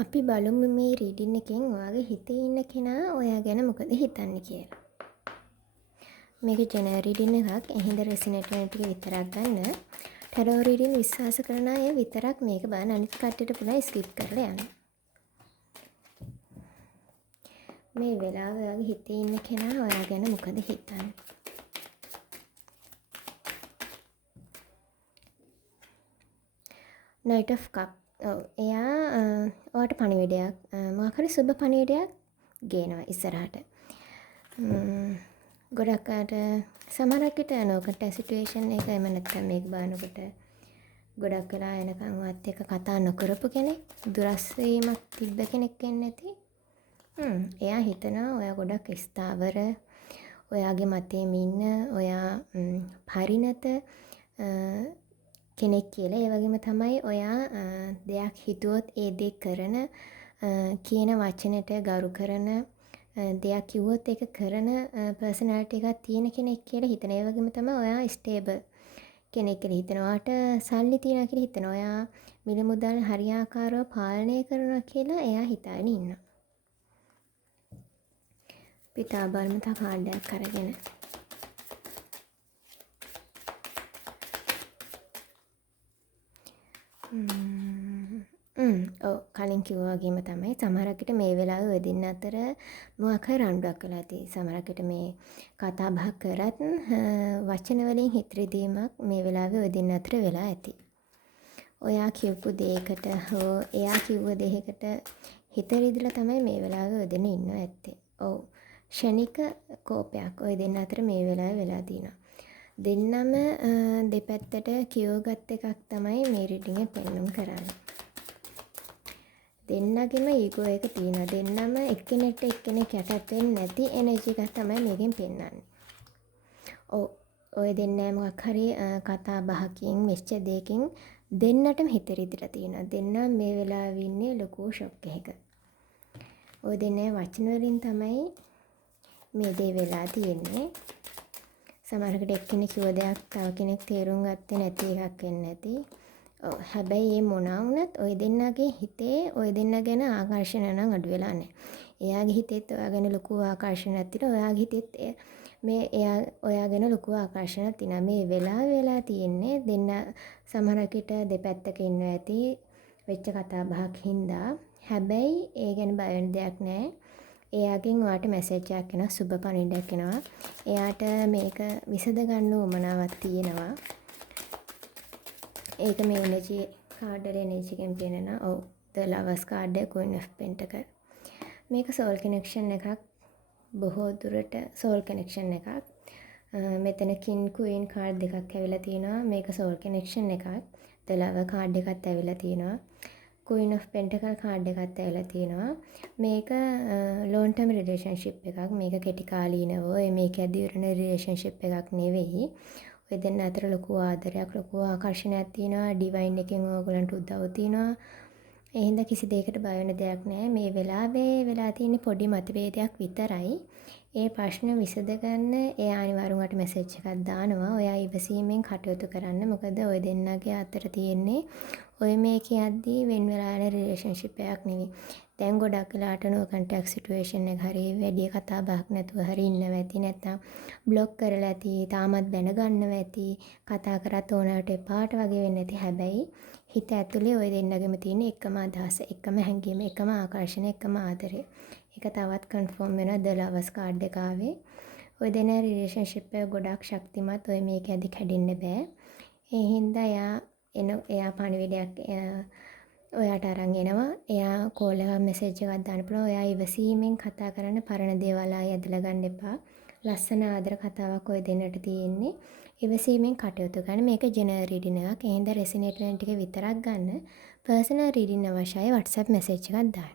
අපි බලමු මේ රීඩින් එකෙන් ඔයාගේ හිතේ ඉන්න කෙනා ඔයා ගැන මොකද හිතන්නේ කියලා. මේක ජෙනරල් රීඩින් එකක්. එහෙනම් රෙසිනේට් වෙන ටික විතරක් ගන්න. ටැරෝ රීඩින් විශ්වාස කරන අය විතරක් මේක බලන්න. අනිත් කට්ටියට පුළුවන් ස්කිප් කරලා යන්න. මේ වෙලාවේ ඔයාගේ හිතේ ඉන්න කෙනා ඔයා ගැන මොකද හිතන්නේ? Knight of Cup. එයා ඔයාට පණිවිඩයක් මොකක් හරි සුබ පණිවිඩයක් ගේනවා ඉස්සරහට. ගොඩක් අයට සමහරක් විට නොකට සිටුේෂන් එක එම නැත්තම් මේක බලනකොට ගොඩක් වෙලා එනකන් ඔයත් එක්ක කතා නොකරපු කෙනෙක් දුරස් වීමක් තිබ්බ කෙනෙක් වෙන්නේ නැති. එයා හිතනවා ඔයා ගොඩක් ස්ථාවර, ඔයාගේ මතයෙන් ඉන්න, ඔයා පරිණත කෙනෙක් කියලා. ඒ වගේම තමයි ඔයා දෙයක් හිතුවොත් ඒ දේ කරන, කියන වචනෙට ගරු කරන, දෙයක් කිව්වොත් ඒක කරන පර්සනැලිටි එකක් තියෙන කෙනෙක් කියලා හිතනවා. ඒ වගේම තමයි ඔයා ස්ටේබල් කෙනෙක් කියලා හිතනවා. ඔයාට සල්ලි තියනවා කියලා හිතනවා. ඔයා මිල මුදල් හරියාකාරව පාලනය කරනවා කියලා එයා හිතාගෙන ඉන්නවා. පිතා බලමු තා කාඩ් එකක් අරගෙන. කලින් කිව්වා වගේම තමයි සමහරක් විට මේ වෙලාවේ ඔය දෙන්න අතර මොකක් හරි රණ්ඩුවක් වෙලා ඇති. සමහරක් විට මේ කතා බහ කරත් වචන වලින් හිත රිදීමක් මේ වෙලාවේ ඔය දෙන්න අතර වෙලා ඇති. ඔයා කියපු දෙයකට හෝ එයා කිව්ව දෙයකට හිත රිදලා තමයි මේ වෙලාවේ ඔය දෙන්න ඉන්නව ඇත්තේ. ඔව්. ෂණික කෝපයක් ඔය දෙන්න අතර මේ වෙලාවේ වෙලා තියෙනවා. දෙන්නම දෙපැත්තට කියවගත් එකක් තමයි මේ රීඩින් එක පෙන්වන්න කරන්නේ. දෙන්නගෙම ඊගෝ එක තියෙනවා. දෙන්නම එක්කෙනෙක්ට එක්කෙනෙක් යටත් වෙන්නේ නැති එනර්ජි එකක් තමයි මේකෙන් පෙන්වන්නේ. ඔය දෙන්නම මොකක් හරි කතා බහකින් වෙච්ච දෙයකින් දෙන්නටම හිත රිදලා තියෙනවා. දෙන්නම මේ වෙලාවේ ඉන්නේ ලොකු ෂොක් එකක. ඔය දෙන්නේ වචන වලින් තමයි මේ දේ වෙලා තියෙන්නේ. සමහරකට එක්කෙනෙක් කිව්ව දෙයක් තව කෙනෙක් තේරුම් ගත්තේ නැති එකක් වෙන්නේ නැති. හැබැයි මේ මොනවා වුණත් ඔය දෙන්නගේ හිතේ ඔය දෙන්න ගැන ආකර්ෂණ නම් අඩු වෙලා නැහැ. එයාගේ හිතෙත් ඔයා ගැන ලොකු ආකර්ෂණයක් තියෙනවා. ඔයාගේ හිතෙත් මේ ඔයා ගැන ලොකු ආකර්ෂණයක් තියෙනවා. මේ වෙලා තියෙන්නේ දෙන්න සමහරක් විට දෙපැත්තක ඉන්නවා ඇති වෙච්ච කතා බහක් හින්දා. හැබැයි ඒ ගැන බය වෙන්න දෙයක් නැහැ. එයාගෙන් ඔයාට මැසේජ් එකක් එනවා, සුබ පණිවිඩයක් එනවා. එයාට මේක විසඳ ගන්න උවමනාවක් තියෙනවා. ඒක මේ එනර්ජි කාඩ් වල එනර්ජි එකෙන් පේනවා. ඔව්. The Lovers කාඩ් එක Queen of Pentacle. මේක soul connection එකක්. බොහෝ දුරට soul connection එකක්. මෙතන King Queen කාඩ් දෙකක් ඇවිල්ලා තිනවා. මේක soul connection එකක්. The Lover කාඩ් එකත් ඇවිල්ලා තිනවා. Queen of Pentacle කාඩ් එකත් ඇවිල්ලා තිනවා. මේක long term relationship එකක්. මේක කෙටි කාලීනව මේක ඇදී වෙන relationship එකක් නෙවෙයි. ඔය දෙන්න අතර ලොකු ආදරයක්, ලොකු ආකර්ෂණයක් තියෙනවා. ඩිවයින් එකෙන් ඕගලන්ට උදව් තියෙනවා. ඒ හින්දා කිසි දෙයකට බය වෙන දෙයක් නැහැ. මේ වෙලාවේ වෙලා තියෙන පොඩි මතභේදයක් විතරයි. ඒ ප්‍රශ්න විසඳගන්න එයා අනිවාර්යෙන් ඔයාලට මැසේජ් එකක් දානවා. ඔයා ඉවසීමෙන් කටයුතු කරන්න. මොකද ඔය දෙන්නගේ අතර තියෙන්නේ ඔය මේ කියද්දී වෙන වෙලා යන රිලේෂන්ෂිප් එකක් නෙවෙයි. දැන් ගොඩක් වෙලාට නෝ කන්ටැක්ට් සිටුේෂන් එක හරි වැඩි කතා බහක් නැතුව හරි ඉන්නවා ඇති. නැත්නම් බ්ලොක් කරලා ඇති. තාමත් බැනගන්නවා ඇති. කතා කරත් ඕනකට එපාට වගේ වෙන්නේ නැති. හැබැයි හිත ඇතුලේ ඔය දෙන්නගෙම තියෙන එකම අදහස, එකම හැඟීම, එකම ආකර්ෂණ, එකම ආදරය. ඒක තවත් කන්ෆර්ම් වෙනවා The Lovers කාඩ් එක ආවේ. ඔය දෙන රිලේෂන්ෂිප් එක ගොඩක් ශක්තිමත්. ඔය මේක ඇදි කැඩෙන්න බෑ. ඒ හින්දා එයා පණිවිඩයක් ඔයාට අරන් එනවා. එයා කෝල් එකක් මැසේජ් එකක් දාන්න පුළුවන්. ඔයා ඉවසීමෙන් කතා කරන්න, පරණ දේවල් ආයෙ ඇදලා ගන්න එපා. ලස්සන ආදර කතාවක් ඔය දෙන්නට තියෙන්නේ. ඉවසීමෙන් කටයුතු කරන්න. මේක ජෙනරල් රීඩින් එකක්. ඒ හින්දා රෙසිනේට් වෙන ටික විතරක් ගන්න. පර්සනල් රීඩින් අවශ්‍යයි WhatsApp මැසේජ් එකක් දාන්න.